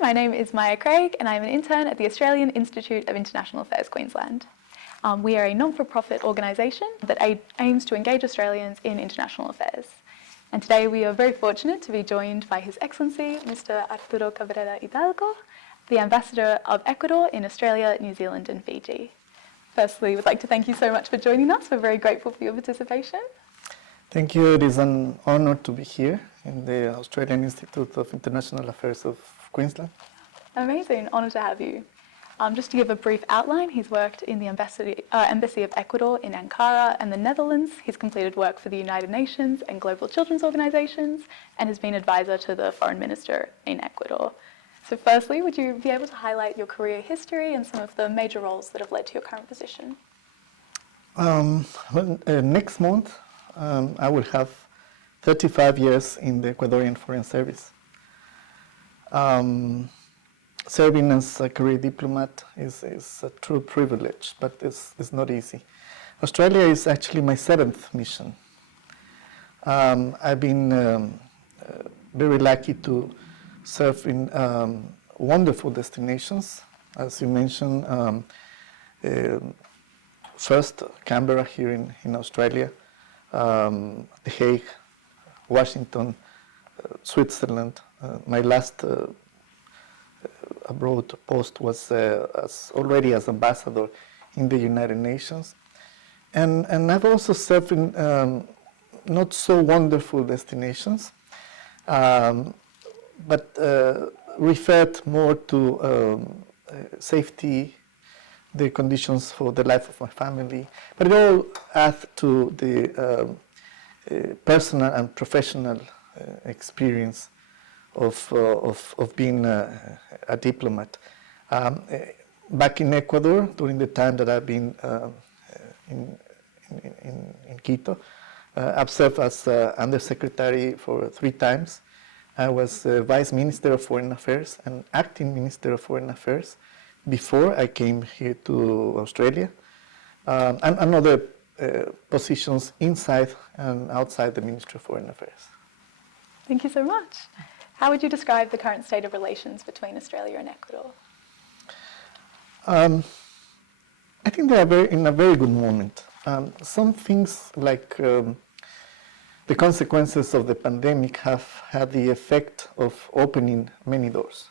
my name is Maya Craig and I'm an intern at the Australian Institute of International Affairs, Queensland. We are a non-for-profit organisation that aims to engage Australians in international affairs. And today we are very fortunate to be joined by His Excellency, Mr. Arturo Cabrera Hidalgo, the Ambassador of Ecuador in Australia, New Zealand and Fiji. Firstly, we'd like to thank you so much for joining us. We're very grateful for your participation. Thank you. It is an honor to be here in the Australian Institute of International Affairs of Queensland. Amazing, honour to have you. Just to give a brief outline, he's worked in the Embassy of Ecuador in Ankara and the Netherlands. He's completed work for the United Nations and global children's organisations and has been advisor to the Foreign Minister in Ecuador. So firstly, would you be able to highlight your career history and some of the major roles that have led to your current position? Next month, I will have 35 years in the Ecuadorian Foreign Service. Serving as a career diplomat is a true privilege, but it's not easy. Australia is actually my 7th mission. I've been very lucky to serve in wonderful destinations. As you mentioned, first Canberra here in Australia, The Hague, Washington, Switzerland. My last abroad post was already as ambassador in the United Nations. And I've also served in not so wonderful destinations, but referred more to safety, the conditions for the life of my family, but it all adds to the personal and professional experience of being a diplomat. Back in Ecuador, during the time that I've been in Quito, I've served as undersecretary for 3 times. I was Vice Minister of Foreign Affairs and Acting Minister of Foreign Affairs before I came here to Australia, and other positions inside and outside the Ministry of Foreign Affairs. Thank you so much. How would you describe the current state of relations between Australia and Ecuador? I think they are in a very good moment. Some things like the consequences of the pandemic have had the effect of opening many doors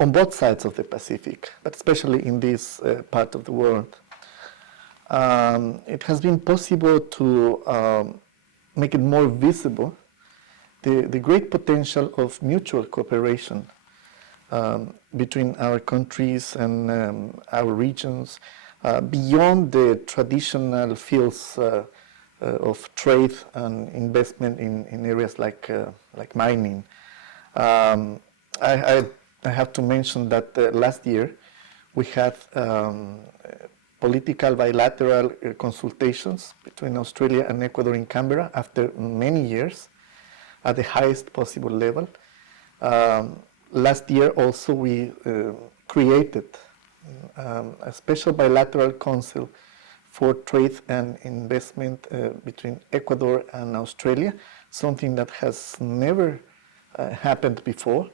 on both sides of the Pacific, but especially in this part of the world. It has been possible to make it more visible the great potential of mutual cooperation between our countries and our regions beyond the traditional fields of trade and investment in areas like mining. I have to mention that last year we had political bilateral consultations between Australia and Ecuador in Canberra after many years at the highest possible level. Last year also we created a special bilateral council for trade and investment between Ecuador and Australia, something that has never happened before.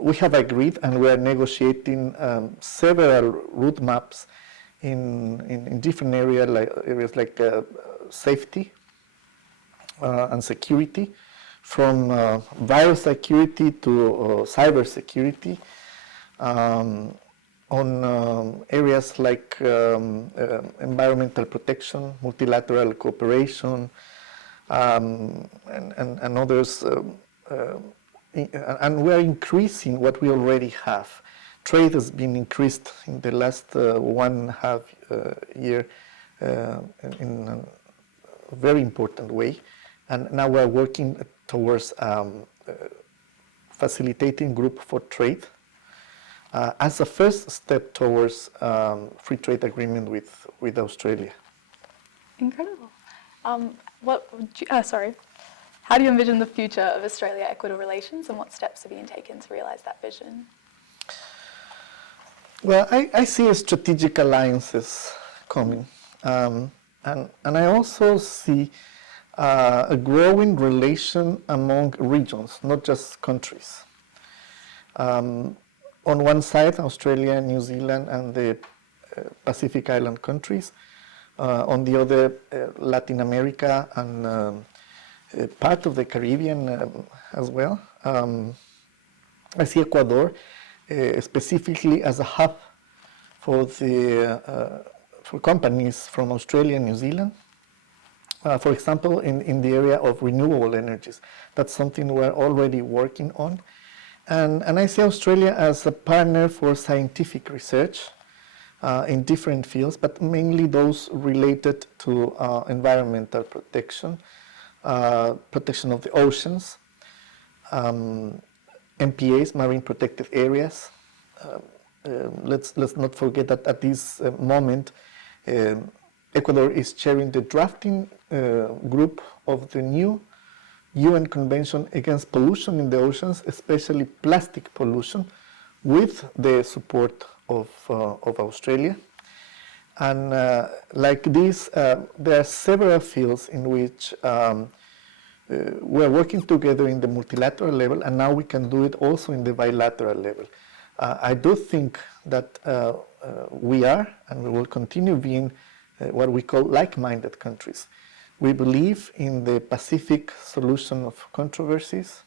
We have agreed and we are negotiating several route maps in different areas like safety and security, from virus security to cyber security, on areas like environmental protection, multilateral cooperation, and others. And we are increasing what we already have. Trade has been increased in the last 1.5 year in a very important way. And now we are working towards facilitating group for trade as a first step towards free trade agreement with Australia. Incredible. How do you envision the future of Australia-Ecuador relations and what steps are being taken to realise that vision? Well, I see strategic alliances coming. And I also see a growing relation among regions, not just countries. On one side, Australia, New Zealand, and the Pacific Island countries. On the other, Latin America and part of the Caribbean as well. I see Ecuador specifically as a hub for for companies from Australia and New Zealand. For example, in the area of renewable energies. That's something we're already working on. And I see Australia as a partner for scientific research in different fields, but mainly those related to environmental protection, protection of the oceans, MPAs, marine protected areas. Let's not forget that at this moment, Ecuador is chairing the drafting group of the new UN Convention against pollution in the oceans, especially plastic pollution, with the support of Australia. And like this, there are several fields in which we're working together in the multilateral level, and now we can do it also in the bilateral level. I do think that we are, and we will continue being, what we call like-minded countries. We believe in the Pacific solution of controversies.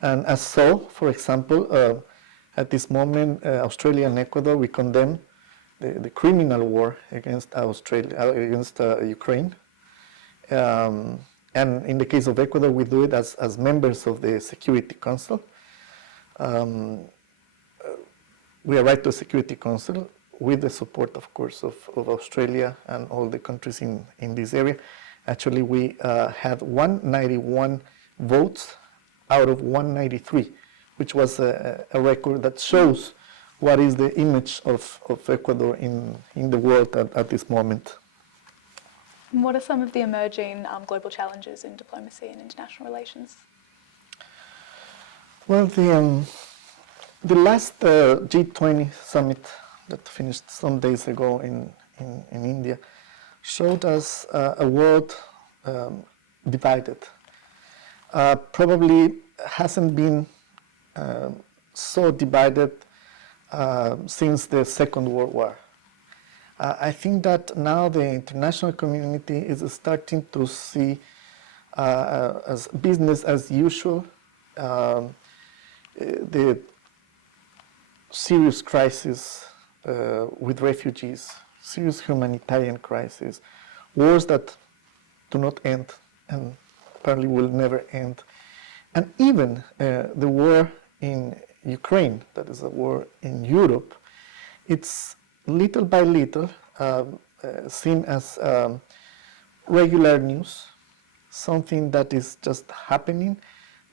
And as so, for example, at this moment, Australia and Ecuador, we condemn the criminal war against Ukraine. And in the case of Ecuador, we do it as members of the Security Council. We are right to the Security Council with the support, of course, of Australia and all the countries in this area. Actually, we had 191 votes out of 193, which was a record that shows what is the image of Ecuador in the world at this moment. And what are some of the emerging global challenges in diplomacy and international relations? Well, the last G20 summit that finished some days ago in India showed us a world divided. Probably hasn't been so divided since the Second World War. I think that now the international community is starting to see as business as usual the serious crisis with refugees, serious humanitarian crisis, wars that do not end and apparently will never end. And even the war in Ukraine, that is a war in Europe, it's little by little seen as regular news, something that is just happening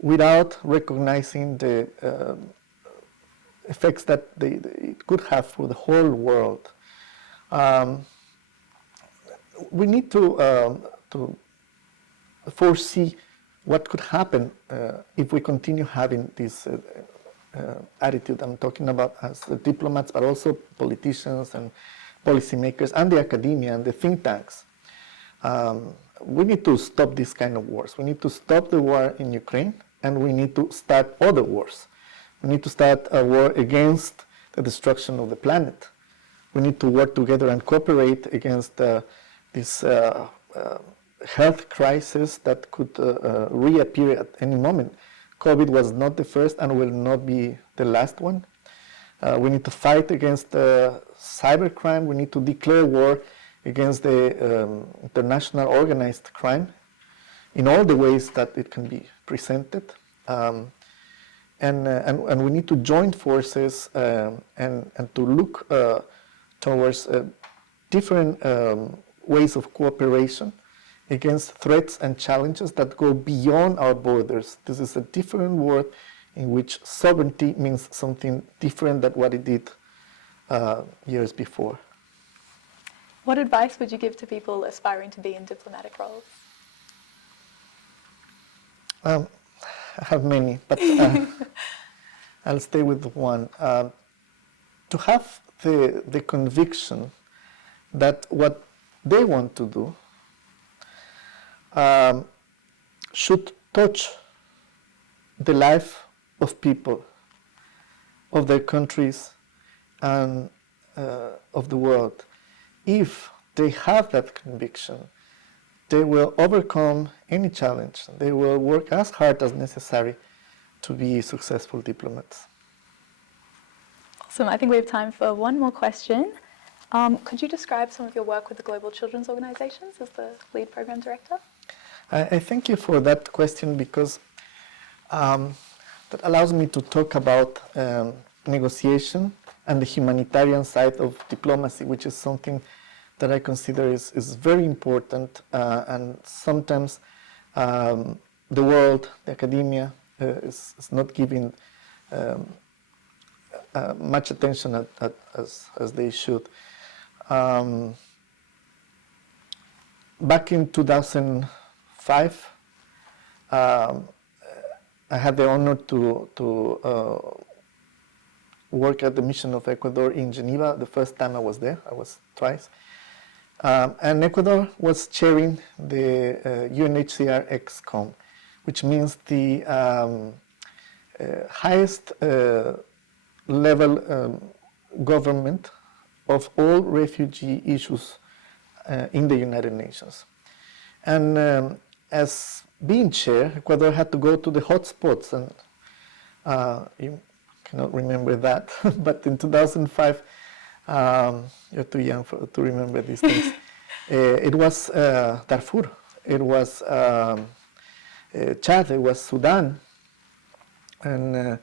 without recognizing the effects that it could have for the whole world. We need to foresee what could happen if we continue having this attitude. I'm talking about as diplomats, but also politicians and policymakers and the academia and the think tanks. We need to stop this kind of wars. We need to stop the war in Ukraine, and we need to start other wars. We need to start a war against the destruction of the planet. We need to work together and cooperate against this health crisis that could reappear at any moment. COVID was not the first and will not be the last one. We need to fight against cybercrime. We need to declare war against the international organized crime in all the ways that it can be presented. And we need to join forces and to look towards different ways of cooperation against threats and challenges that go beyond our borders. This is a different world in which sovereignty means something different than what it did years before. What advice would you give to people aspiring to be in diplomatic roles? I have many, but I'll stay with one. To have the conviction that what they want to do should touch the life of people, of their countries, and of the world. If they have that conviction, they will overcome any challenge. They will work as hard as necessary to be successful diplomats. Awesome. I think we have time for one more question. Could you describe some of your work with the Global Children's Organizations as the lead program director? I thank you for that question because that allows me to talk about negotiation and the humanitarian side of diplomacy, which is something that I consider is very important, and sometimes the world, the academia, is not giving much attention as they should. Back in 2005, I had the honor to work at the mission of Ecuador in Geneva. The first time I was there, I was twice. And Ecuador was chairing the UNHCR ExCom, which means the highest level government of all refugee issues in the United Nations. And as being chair, Ecuador had to go to the hotspots, and you cannot remember that, but in 2005, you're too young to remember these things. It was Darfur, it was Chad, it was Sudan, and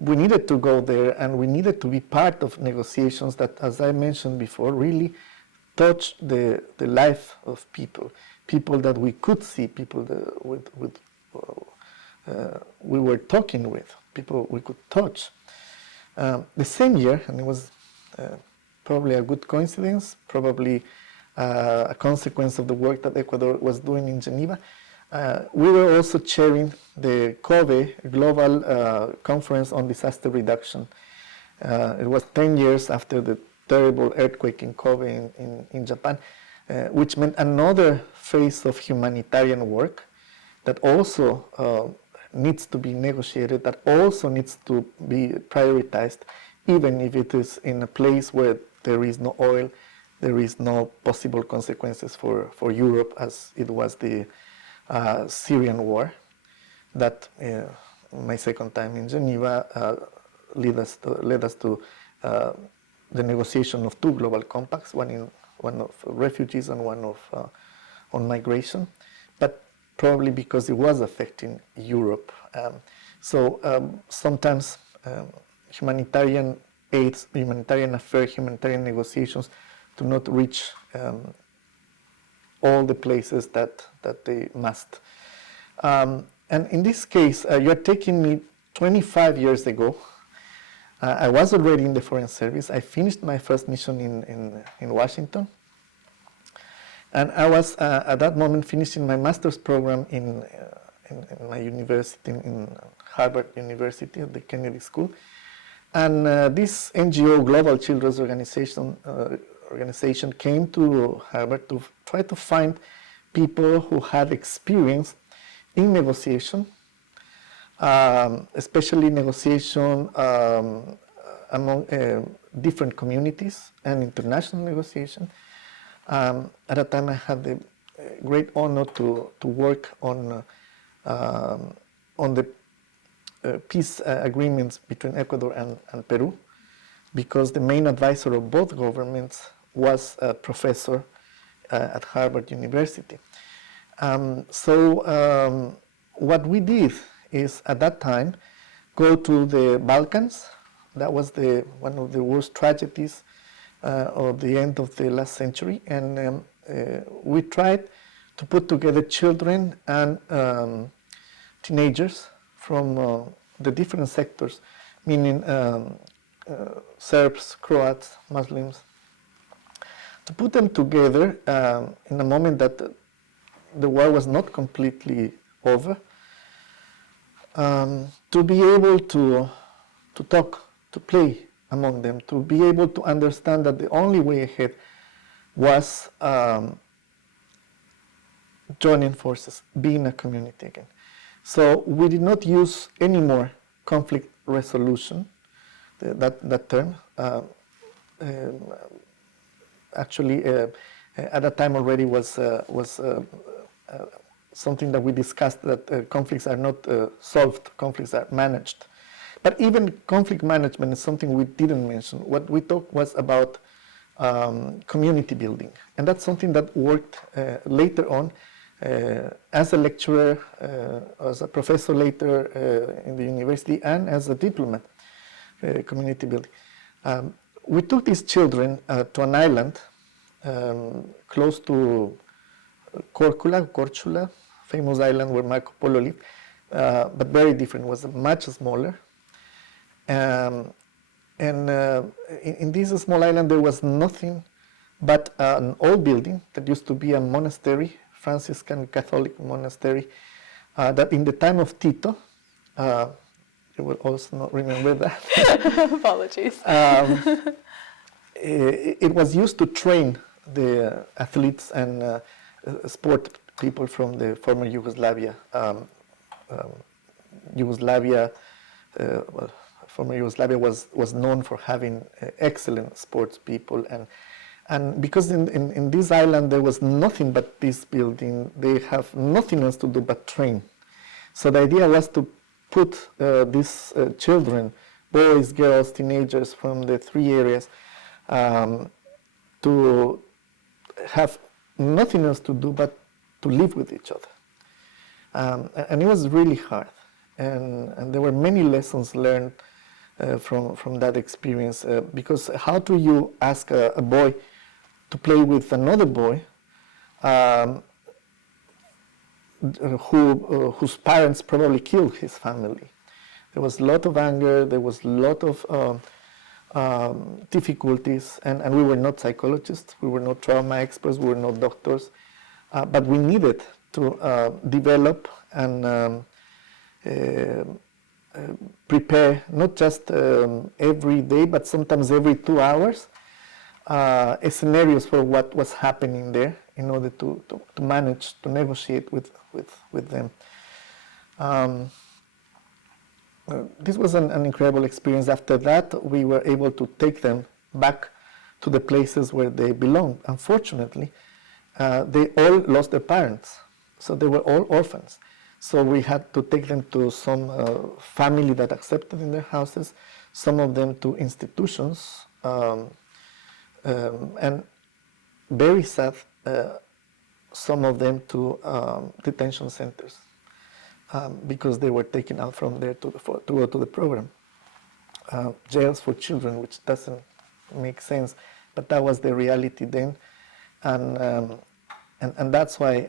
we needed to go there, and we needed to be part of negotiations that, as I mentioned before, really touch the life of people that we could see, people that we were talking with, people we could touch. The same year, and it was probably a good coincidence, probably a consequence of the work that Ecuador was doing in Geneva, we were also chairing the COBE Global Conference on Disaster Reduction. It was 10 years after the terrible earthquake in Kobe in Japan, which meant another phase of humanitarian work that also needs to be negotiated, that also needs to be prioritized, even if it is in a place where there is no oil, there is no possible consequences for Europe, as it was the Syrian war that my second time in Geneva led us to the negotiation of two global compacts, one of refugees and one of on migration, but probably because it was affecting Europe. Sometimes humanitarian aids, humanitarian affairs, humanitarian negotiations do not reach all the places that they must. And in this case, you're taking me 25 years ago. I was already in the Foreign Service. I finished my first mission in Washington. And I was, at that moment, finishing my master's program in my university, in Harvard University, at the Kennedy School. And this NGO, Global Children's Organization, came to Harvard to try to find people who had experience in negotiation, especially negotiation among different communities and international negotiation. At that time, I had the great honor to work on the peace agreements between Ecuador and Peru, because the main advisor of both governments was a professor at Harvard University. What we did is, at that time, go to the Balkans. That was one of the worst tragedies of the end of the last century, and we tried to put together children and teenagers from the different sectors, meaning Serbs, Croats, Muslims, to put them together in a moment that the war was not completely over, to be able to talk, to play among them, to be able to understand that the only way ahead was joining forces, being a community again. So we did not use any more conflict resolution, that term. Actually, at that time already was something that we discussed, that conflicts are not solved, conflicts are managed. But even conflict management is something we didn't mention. What we talked was about community building. And that's something that worked later on as a lecturer, as a professor later in the university, and as a diplomat, community building. We took these children to an island close to Corchula, famous island where Marco Polo lived, but very different. It was much smaller. And in this small island, there was nothing but an old building that used to be a monastery, Franciscan Catholic monastery, that in the time of Tito, you will also not remember that. Apologies. It was used to train the athletes and sport people from the former Yugoslavia. Former Yugoslavia was known for having excellent sports people, and because in this island there was nothing but this building, they have nothing else to do but train. So the idea was to put these children, boys, girls, teenagers from the three areas, to have nothing else to do but to live with each other. And it was really hard. And there were many lessons learned from that experience, because how do you ask a boy to play with another boy whose parents probably killed his family? There was a lot of anger, there was a lot of difficulties, and we were not psychologists, we were not trauma experts, we were not doctors, but we needed to develop and prepare, not just every day, but sometimes every 2 hours, scenarios for what was happening there in order to manage, to negotiate with them. This was an incredible experience. After that, we were able to take them back to the places where they belong. Unfortunately, they all lost their parents, so they were all orphans. So we had to take them to some family that accepted in their houses, some of them to institutions, and very sad, some of them to detention centers, because they were taken out from there to go to the program. Jails for children, which doesn't make sense, but that was the reality then, and that's why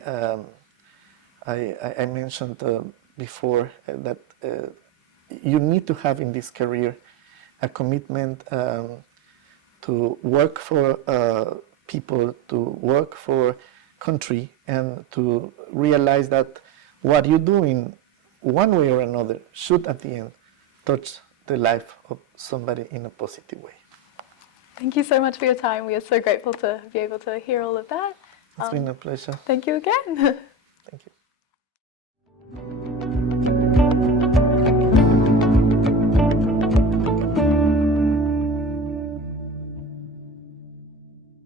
I mentioned before that you need to have in this career a commitment to work for people, to work for country, and to realize that what you do in one way or another should at the end touch the life of somebody in a positive way. Thank you so much for your time. We are so grateful to be able to hear all of that. It's been a pleasure. Thank you again. Thank you.